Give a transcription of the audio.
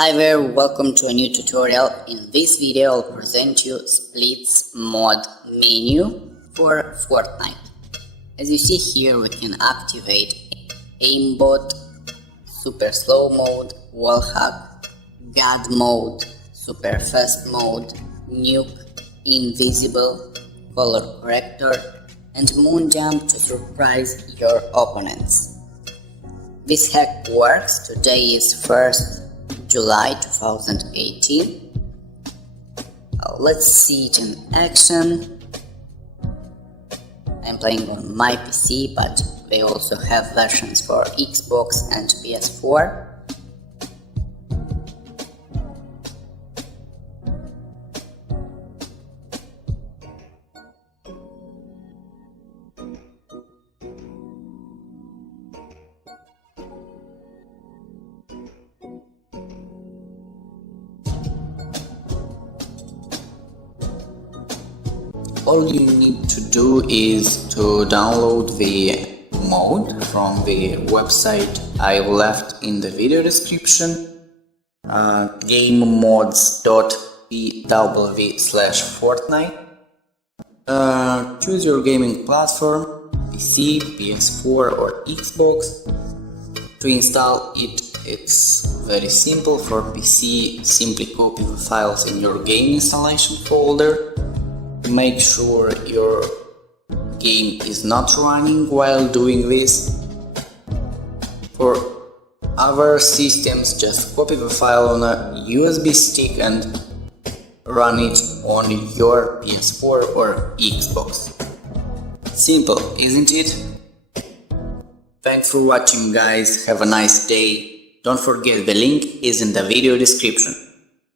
Hi there, welcome to a new tutorial. In this video I'll present you splits mod menu for Fortnite. As you see here, we can activate aimbot, super slow mode, wallhack, god mode, super fast mode, nuke, invisible, color corrector, and moon jump to surprise your opponents. This hack works. Today is 1st July 2018. Let's see it in action. I'm playing on my PC, but they also have versions for Xbox and PS4. All you need to do is to download the mode from the website I left in the video description, gamemods.pw/Fortnite. Choose your gaming platform, PC, PS4 or Xbox. To install it, it's very simple. For PC, simply copy the files in your game installation folder. Make sure your game is not running while doing this. For other systems, just copy the file on a USB stick and run it on your PS4 or Xbox. Simple, isn't it? Thanks for watching, guys. Have a nice day. Don't forget, the link is in the video description.